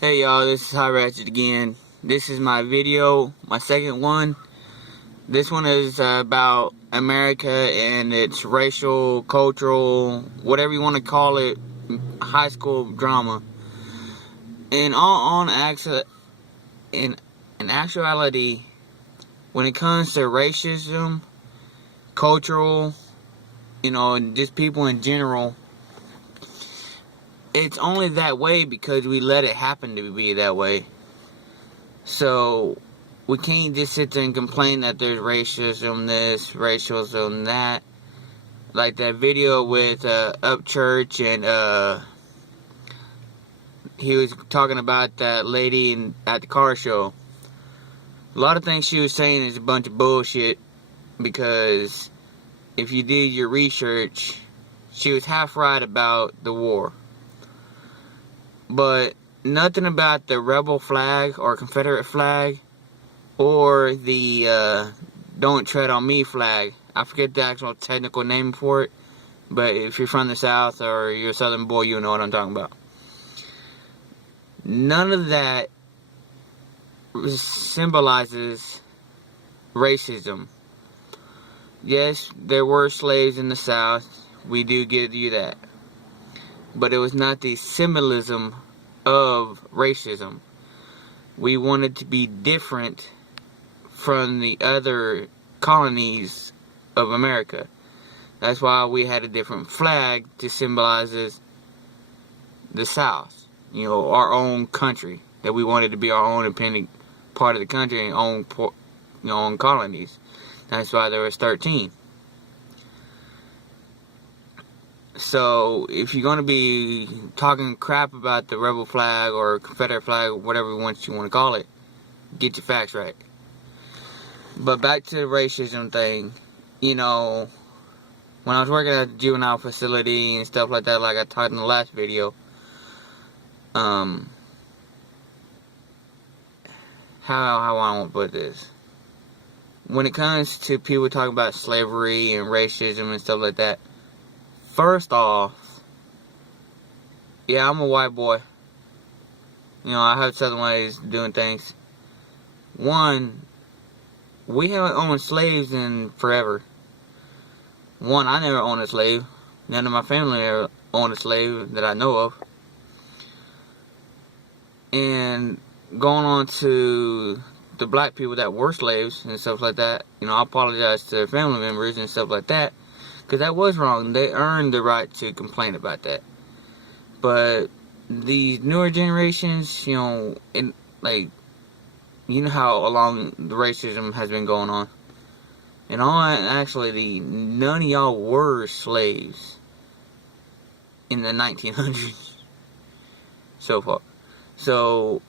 Hey y'all, this is High Ratchet again. This is my video, my second one. This one is about America and its racial, cultural, whatever you want to call it, high school drama. In actuality, when it comes to racism, cultural, and just people in general, it's only that way because we let it happen to be that way. So we can't just sit there and complain that there's racism this, racism that. Like that video with Upchurch, and he was talking about that lady at the car show. A lot of things she was saying is a bunch of bullshit, because if you did your research, she was half right about the war. But nothing about the rebel flag or Confederate flag or the Don't Tread on Me flag. I forget the actual technical name for it, but if you're from the South or you're a Southern boy, you know what I'm talking about. None of that symbolizes racism. Yes, there were slaves in the South. We do give you that. But it was not the symbolism of racism. We wanted to be different from the other colonies of America. That's why we had a different flag to symbolize the South. Our own country. That we wanted to be our own independent part of the country and own colonies. That's why there was 13. So, if you're going to be talking crap about the rebel flag or Confederate flag, or whatever you want to call it, get your facts right. But back to the racism thing, when I was working at the juvenile facility and stuff like that, like I talked in the last video, how I want to put this. When it comes to people talking about slavery and racism and stuff like that, first off, yeah, I'm a white boy. I have Southern ways of doing things. One, we haven't owned slaves in forever. One, I never owned a slave. None of my family ever owned a slave that I know of. And going on to the black people that were slaves and stuff like that, I apologize to their family members and stuff like that. Because that was wrong. They earned the right to complain about that. But these newer generations, how long the racism has been going on. And actually, none of y'all were slaves in the 1900s so far. So,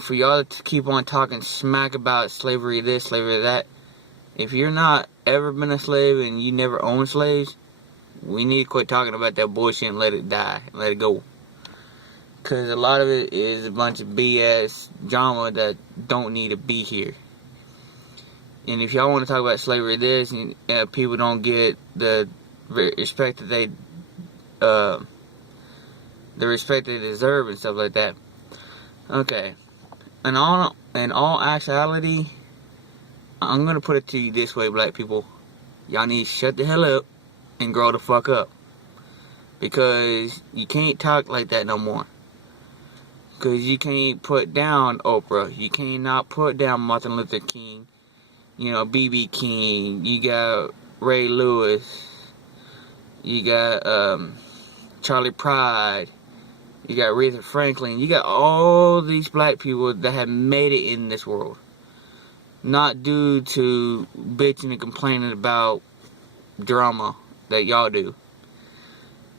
for y'all to keep on talking smack about slavery this, slavery that, if you're not ever been a slave and you never owned slaves, we need to quit talking about that bullshit and let it die, and let it go. Because a lot of it is a bunch of BS drama that don't need to be here. And if y'all want to talk about slavery this, and people don't get the respect that they deserve and stuff like that. Okay. In all actuality, I'm going to put it to you this way, black people. Y'all need to shut the hell up and grow the fuck up. Because you can't talk like that no more. Because you can't put down Oprah. You cannot put down Martin Luther King. B.B. King. You got Ray Lewis. You got Charlie Pride. You got Aretha Franklin. You got all these black people that have made it in this world. Not due to bitching and complaining about drama that y'all do.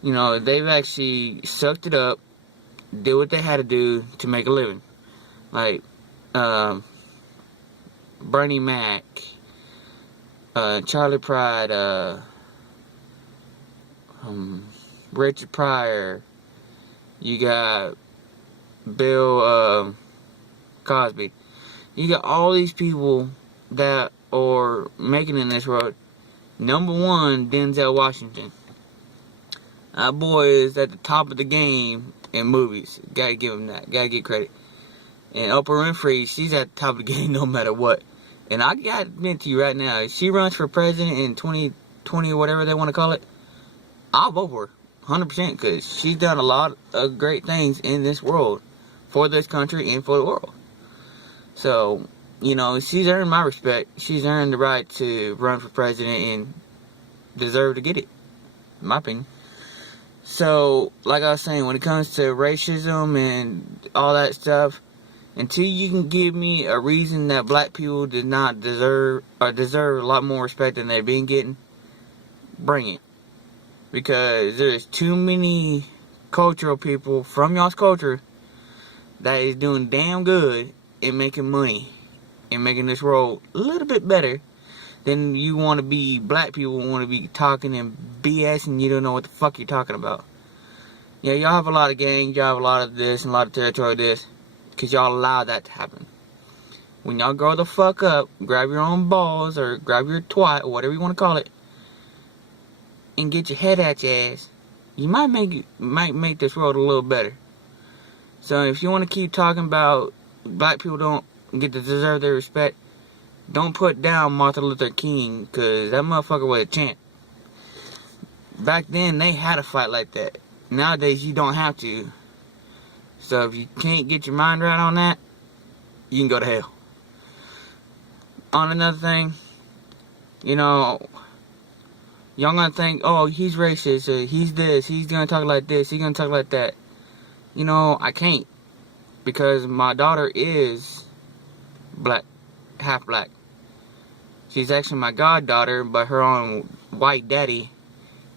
They've actually sucked it up, did what they had to do to make a living. Like, Bernie Mac, Charlie Pride, Richard Pryor, you got Bill Cosby. You got all these people that are making it in this world. Number one, Denzel Washington. That boy is at the top of the game in movies. Gotta give him that. Gotta get credit. And Oprah Winfrey, she's at the top of the game no matter what. And I gotta admit to you right now, if she runs for president in 2020 or whatever they want to call it, I'll vote for her 100% because she's done a lot of great things in this world for this country and for the world. So, you know, she's earned my respect. She's earned the right to run for president and deserve to get it, in my opinion. So, like I was saying, when it comes to racism and all that stuff, until you can give me a reason that black people did not deserve or deserve a lot more respect than they've been getting, bring it. Because there's too many cultural people from y'all's culture that is doing damn good in making money and making this world a little bit better than you want to be. Black people want to be talking and BS and you don't know what the fuck you're talking about. Yeah, y'all have a lot of gangs, y'all have a lot of this and a lot of territory of this. Because y'all allow that to happen. When y'all grow the fuck up, grab your own balls or grab your twat or whatever you want to call it, and get your head at your ass, you might make this world a little better. So if you want to keep talking about black people don't get to deserve their respect, don't put down Martin Luther King, because that motherfucker was a champ. Back then they had a fight like that. Nowadays you don't have to. So if you can't get your mind right on that, you can go to hell. On another thing, you know, y'all gonna think, oh, he's racist, he's this, he's gonna talk like this, he's gonna talk like that. You know, I can't. Because my daughter is black, half black. She's actually my goddaughter, but her own white daddy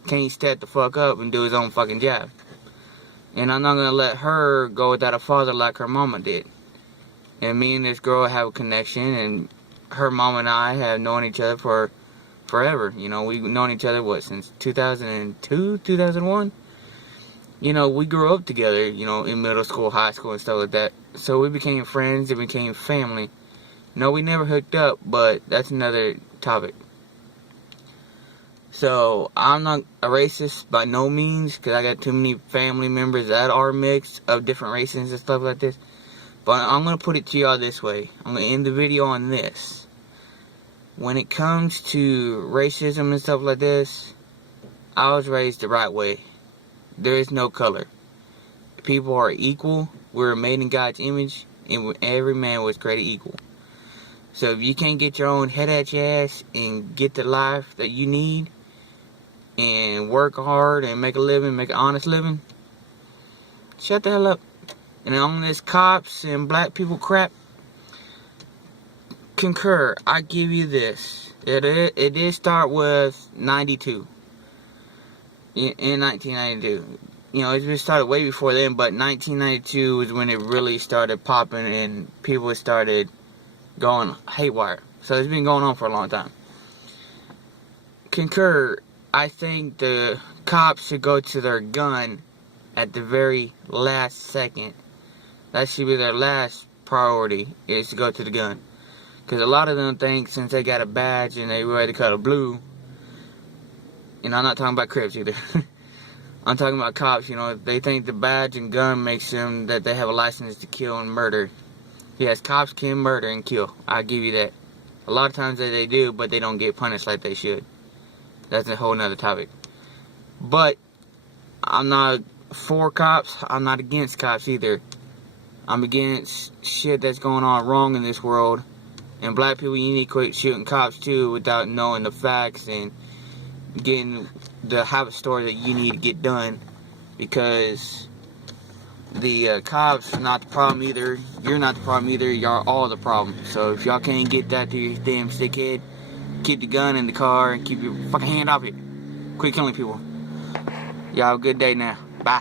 can't step the fuck up and do his own fucking job. And I'm not going to let her go without a father like her mama did. And me and this girl have a connection, and her mom and I have known each other for forever. You know, we've known each other, what, since 2002, 2001? You know, we grew up together, you know, in middle school, high school, and stuff like that. So we became friends and became family. No, we never hooked up, but that's another topic. So, I'm not a racist by no means, because I got too many family members that are mixed of different races and stuff like this. But I'm going to put it to y'all this way. I'm going to end the video on this. When it comes to racism and stuff like this, I was raised the right way. There is no color. People are equal. We're made in God's image, and every man was created equal. So if you can't get your own head at your ass and get the life that you need, and work hard and make a living, make an honest living, shut the hell up. And on this cops and black people crap, concur, I give you this. It did start with 92. In 1992. You know, it started way before then, but 1992 was when it really started popping and people started going haywire. So it's been going on for a long time. Concur, I think the cops should go to their gun at the very last second. That should be their last priority, is to go to the gun. Because a lot of them think since they got a badge and they wear the color blue, and I'm not talking about Crips either. I'm talking about cops, you know, they think the badge and gun makes them that they have a license to kill and murder. Yes, cops can murder and kill. I'll give you that. A lot of times they do, but they don't get punished like they should. That's a whole nother topic. But I'm not for cops. I'm not against cops either. I'm against shit that's going on wrong in this world. And black people, you need to quit shooting cops too without knowing the facts and getting the have a story that you need to get done. Because the cops are not the problem either. You're not the problem either. Y'all all the problem. So if y'all can't get that to your damn stickhead, keep the gun in the car and keep your fucking hand off it. Quit killing people. Y'all have a good day now. Bye.